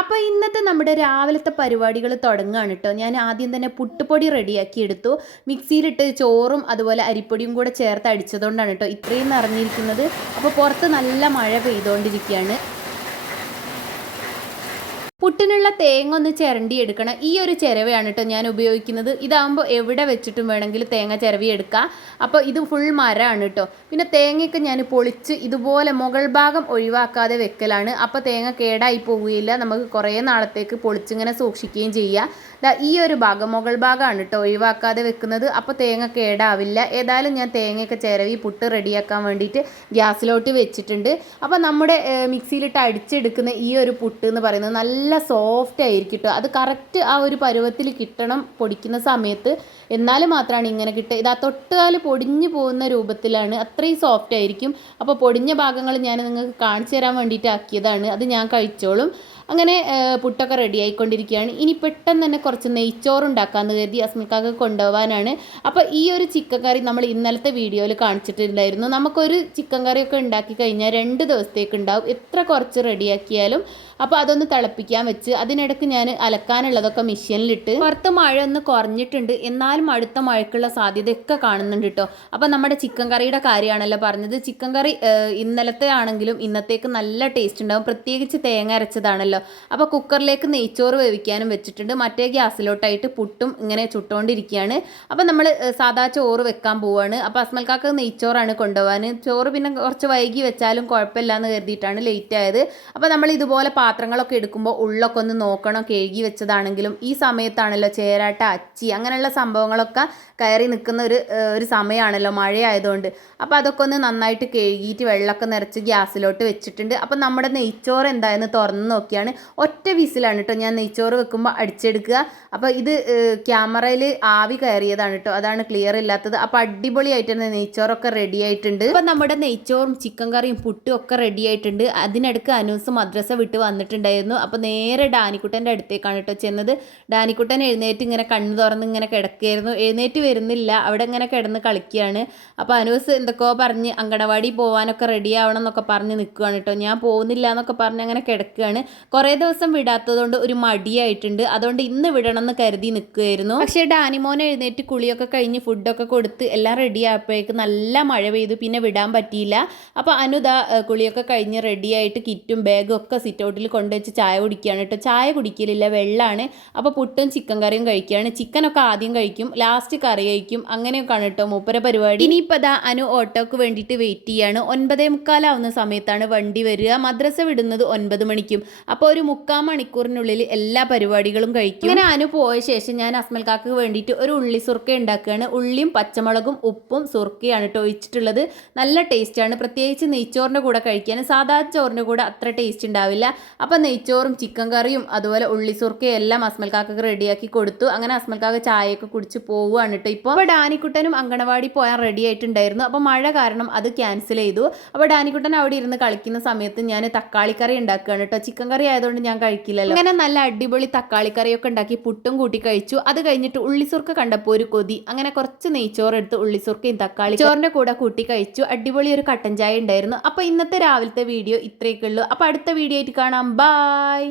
അപ്പോൾ ഇന്നത്തെ നമ്മുടെ രാവിലത്തെ പരിപാടികൾ തുടങ്ങുകയാണ് കേട്ടോ ഞാൻ ആദ്യം തന്നെ പുട്ടുപൊടി റെഡിയാക്കി എടുത്തു. മിക്സിയിലിട്ട് ചോറും അതുപോലെ അരിപ്പൊടിയും കൂടെ ചേർത്ത് അടിച്ചതുകൊണ്ടാണ് കേട്ടോ ഇത്രയും നിറഞ്ഞിരിക്കുന്നത്. അപ്പോൾ പുറത്ത് നല്ല മഴ പെയ്തുകൊണ്ടിരിക്കുകയാണ്. പുട്ടിനുള്ള തേങ്ങ ഒന്ന് ചിരണ്ടി എടുക്കണം ഈ ഒരു ചിരവയാണ് കേട്ടോ ഞാൻ ഉപയോഗിക്കുന്നത്. ഇതാകുമ്പോൾ എവിടെ വെച്ചിട്ടും വേണമെങ്കിൽ തേങ്ങ ചിരവി എടുക്കാം. അപ്പോൾ ഇത് ഫുൾ മരമാണ് കേട്ടോ പിന്നെ തേങ്ങയൊക്കെ ഞാൻ പൊളിച്ച് ഇതുപോലെ മുകൾ ഭാഗം ഒഴിവാക്കാതെ വെക്കലാണ്. അപ്പോൾ തേങ്ങ കേടായി പോവുകയില്ല. നമുക്ക് കുറേ നാളത്തേക്ക് പൊളിച്ചിങ്ങനെ സൂക്ഷിക്കുകയും ചെയ്യാം. ദാ ഈ ഒരു ഭാഗം മുകൾ ഭാഗമാണ് കേട്ടോ ഒഴിവാക്കാതെ വെക്കുന്നത്. അപ്പോൾ തേങ്ങ കേടാവില്ല. ഏതായാലും ഞാൻ തേങ്ങയൊക്കെ ചിരവി പുട്ട് റെഡിയാക്കാൻ വേണ്ടിയിട്ട് ഗ്യാസിലോട്ട് വെച്ചിട്ടുണ്ട്. അപ്പോൾ നമ്മുടെ മിക്സിയിലിട്ട് അടിച്ചെടുക്കുന്ന ഈ ഒരു പുട്ട് എന്ന് പറയുന്നത് നല്ല സോഫ്റ്റ് ആയിരിക്കും അത് കറക്റ്റ് ആ ഒരു പരുവത്തിൽ കിട്ടണം പൊടിക്കുന്ന സമയത്ത്. എന്നാൽ മാത്രമാണ് ഇങ്ങനെ കിട്ടുക. ഇത് ആ തൊട്ടുകാൽ പൊടിഞ്ഞു പോകുന്ന രൂപത്തിലാണ് അത്രയും സോഫ്റ്റ് ആയിരിക്കും. അപ്പോൾ പൊടിഞ്ഞ ഭാഗങ്ങൾ ഞാൻ നിങ്ങൾക്ക് കാണിച്ചു തരാൻ വേണ്ടിയിട്ട് ആക്കിയതാണ്. അത് ഞാൻ കഴിച്ചോളും. അങ്ങനെ പുട്ടൊക്കെ റെഡി ആയിക്കൊണ്ടിരിക്കുകയാണ്. ഇനി പെട്ടെന്ന് തന്നെ കുറച്ച് നെയ്ച്ചോറ് ഉണ്ടാക്കാമെന്ന് കരുതി അസ്മിക്കാക്ക് കൊണ്ടുപോകാനാണ് അപ്പോൾ ഈ ഒരു ചിക്കൻ കറി നമ്മൾ ഇന്നലത്തെ വീഡിയോയിൽ കാണിച്ചിട്ടുണ്ടായിരുന്നു. നമുക്കൊരു ചിക്കൻ കറിയൊക്കെ ഉണ്ടാക്കി കഴിഞ്ഞാൽ രണ്ട് ദിവസത്തേക്ക് ഉണ്ടാവും. എത്ര കുറച്ച് റെഡിയാക്കിയാലും അപ്പോൾ അതൊന്ന് തിളപ്പിക്കാൻ വെച്ച് അതിനിടയ്ക്ക് ഞാൻ അലക്കാനുള്ളതൊക്കെ മെഷീനിലിട്ട് പുറത്ത് മഴ ഒന്ന് കുറഞ്ഞിട്ടുണ്ട്. എന്നാലും അടുത്ത മഴയ്ക്കുള്ള സാധ്യതയൊക്കെ കാണുന്നുണ്ട് കേട്ടോ അപ്പോൾ നമ്മുടെ ചിക്കൻ കറിയുടെ കാര്യമാണല്ലോ പറഞ്ഞത്. ചിക്കൻ കറി ഇന്നലത്തെ ആണെങ്കിലും ഇന്നത്തേക്ക് നല്ല ടേസ്റ്റ് ഉണ്ടാവും. പ്രത്യേകിച്ച് തേങ്ങ അരച്ചതാണല്ലോ. അപ്പോൾ കുക്കറിലേക്ക് നെയ്ച്ചോറ് വേവിക്കാനും വെച്ചിട്ടുണ്ട്. മറ്റേ ഗ്യാസിലോട്ടായിട്ട് പുട്ടും ഇങ്ങനെ ചുട്ടുകൊണ്ടിരിക്കുകയാണ് അപ്പോൾ നമ്മൾ സാധാ ചോറ് വെക്കാൻ പോവുകയാണ് അപ്പോൾ അസ്മൽക്കാക്ക് നെയ്ച്ചോറാണ് കൊണ്ടുപോകാൻ ചോറ് പിന്നെ കുറച്ച് വൈകി വെച്ചാലും കുഴപ്പമില്ല എന്ന് കരുതിയിട്ടാണ് ലേറ്റ് ആയത്. അപ്പോൾ നമ്മൾ ഇതുപോലെ പാത്രങ്ങളൊക്കെ എടുക്കുമ്പോൾ ഉള്ളൊക്കെ ഒന്ന് നോക്കണം. കഴുകി വെച്ചതാണെങ്കിലും ഈ സമയത്താണല്ലോ ചേരാട്ട അച്ചി അങ്ങനെയുള്ള സംഭവങ്ങളൊക്കെ കയറി നിൽക്കുന്ന ഒരു ഒരു സമയമാണല്ലോ മഴയായതുകൊണ്ട്. അപ്പോൾ അതൊക്കെ ഒന്ന് നന്നായിട്ട് കഴുകിയിട്ട് വെള്ളമൊക്കെ നിറച്ച് ഗ്യാസിലോട്ട് വെച്ചിട്ടുണ്ട്. അപ്പോൾ നമ്മുടെ നെയ്ച്ചോറ് എന്തായെന്ന് തുറന്ന് നോക്കിയാണ് ഒറ്റ വിസിലാണ് കേട്ടോ ഞാൻ നെയ്ച്ചോറ് വെക്കുമ്പോൾ അടിച്ചെടുക്കുക. അപ്പോൾ ഇത് ക്യാമറയിൽ ആവി കയറിയതാണ് കേട്ടോ അതാണ് ക്ലിയർ ഇല്ലാത്തത്. അപ്പോൾ അടിപൊളിയായിട്ട് തന്നെ നെയ്ച്ചോറൊക്കെ റെഡി ആയിട്ടുണ്ട്. അപ്പോൾ നമ്മുടെ നെയ്ച്ചോറും ചിക്കൻ കറിയും പുട്ടും ഒക്കെ റെഡി ആയിട്ടുണ്ട്. അതിനിടക്ക് അനൂസ് മദ്രസ വിട്ട് വന്നിട്ടുണ്ടായിരുന്നു. അപ്പോൾ നേരെ ഡാനിക്കുട്ടന്റെ അടുത്തേക്കാണ് കേട്ടോ ചെന്നത്. ഡാനിക്കുട്ടൻ എഴുന്നേറ്റ് ഇങ്ങനെ കണ്ണു തുറന്ന് ഇങ്ങനെ കിടക്കുകയായിരുന്നു. എഴുന്നേറ്റ് വരുന്നില്ല. അവിടെ ഇങ്ങനെ കിടന്ന് കളിക്കുകയാണ്. അപ്പോൾ അനൂസ് എന്തൊക്കെയോ പറഞ്ഞ് അങ്കണവാടി പോകാനൊക്കെ റെഡി ആവണം എന്നൊക്കെ പറഞ്ഞ് നിൽക്കുകയാണ് കേട്ടോ ഞാൻ പോകുന്നില്ല എന്നൊക്കെ പറഞ്ഞ് അങ്ങനെ കിടക്കുകയാണ്. കുറേ ദിവസം വിടാത്തതുകൊണ്ട് ഒരു മടിയായിട്ടുണ്ട്. അതുകൊണ്ട് ഇന്ന് വിടണം എന്ന് കരുതി നിൽക്കുകയായിരുന്നു. പക്ഷെ ഡാനിമോൻ എഴുന്നേറ്റ് കുളിയൊക്കെ കഴിഞ്ഞ് ഫുഡൊക്കെ കൊടുത്ത് എല്ലാം റെഡി ആയപ്പോഴേക്ക് നല്ല മഴ പെയ്തു. പിന്നെ വിടാൻ പറ്റിയില്ല. അപ്പോൾ അനുദ കുളിയൊക്കെ കഴിഞ്ഞ് റെഡിയായിട്ട് കിറ്റും ബാഗും ഒക്കെ സിറ്റ് ഔട്ടിൽ കൊണ്ടുവച്ച് ചായ കുടിക്കുകയാണ് കേട്ടോ. ചായ കുടിക്കലില്ല വെള്ളമാണ്. അപ്പോൾ പുട്ടും ചിക്കൻ കറിയും കഴിക്കുകയാണ്. ചിക്കനൊക്കെ ആദ്യം കഴിക്കും ലാസ്റ്റ് കറി കഴിക്കും. അങ്ങനെയൊക്കെയാണ് കേട്ടോ മൂപ്പര പരിപാടി. ഇനിയിപ്പോൾ അതാ അനു ഓട്ടോക്ക് വേണ്ടിയിട്ട് വെയിറ്റ് ചെയ്യാണ്. ഒൻപതേ മുക്കാലാവുന്ന സമയത്താണ് വണ്ടി വരിക. മദ്രസ വിടുന്നത് ഒൻപത് മണിക്കും. അപ്പോൾ ഒരു മുക്കാൽ മണിക്കൂറിനുള്ളിൽ എല്ലാ പരിപാടികളും കഴിക്കും. ഇങ്ങനെ അനു പോയ ശേഷം ഞാൻ അസ്മൽ അസ്മൽക്കാക്ക് വേണ്ടിയിട്ട് ഒരു ഉള്ളി സുർക്ക ഉണ്ടാക്കുകയാണ്. ഉള്ളിയും പച്ചമുളകും ഉപ്പും സുർക്കയാണ് കേട്ടോ ഒഴിച്ചിട്ടുള്ളത്. നല്ല ടേസ്റ്റാണ് പ്രത്യേകിച്ച് നെയ്ച്ചോറിന്റെ കൂടെ കഴിക്കാൻ സാധാ ചോറിന്റെ കൂടെ അത്ര ടേസ്റ്റ് ഉണ്ടാവില്ല. അപ്പോൾ നെയ്ച്ചോറും ചിക്കൻ കറിയും അതുപോലെ ഉള്ളി സുർക്കയും എല്ലാം അസ്മൽക്കാക്കൊക്കെ റെഡിയാക്കി കൊടുത്തു. അങ്ങനെ അസ്മൽ കാക്ക ചായയൊക്കെ കുടിച്ച് പോവുകയാണ് കേട്ടോ ഇപ്പോൾ അപ്പോൾ ഡാനിക്കുട്ടനും അങ്കണവാടി പോയാൽ റെഡി ആയിട്ടുണ്ടായിരുന്നു. അപ്പോൾ മഴ കാരണം അത് ക്യാൻസൽ ചെയ്തു. അപ്പോൾ ഡാനിക്കുട്ടൻ അവിടെ ഇരുന്ന് കളിക്കുന്ന സമയത്ത് ഞാൻ തക്കാളി കറി ഉണ്ടാക്കുകയാണ് കേട്ടോ ചിക്കൻ കറി ആയതുകൊണ്ട് ഞാൻ കഴിക്കില്ലല്ലോ. അങ്ങനെ നല്ല അടിപൊളി തക്കാളി കറിയൊക്കെ ഉണ്ടാക്കി പുട്ടും കൂട്ടി കഴിച്ചു. അത് കഴിഞ്ഞിട്ട് ഉള്ളിസുർക്ക കണ്ടപ്പോൾ ഒരു കൊതി. അങ്ങനെ കുറച്ച് നെയ്ച്ചോറ് എടുത്ത് ഉള്ളിസുർക്കയും തക്കാളി ചോറിന്റെ കൂടെ കൂട്ടി കഴിച്ചു. അടിപൊളി ഒരു കട്ടൻ ചായ ഉണ്ടായിരുന്നു. അപ്പോൾ ഇന്നത്തെ രാവിലത്തെ വീഡിയോ ഇത്രയൊക്കെ ഉള്ളൂ. അപ്പോൾ അടുത്ത വീഡിയോ ആയിട്ട് കാണാം. ബായ്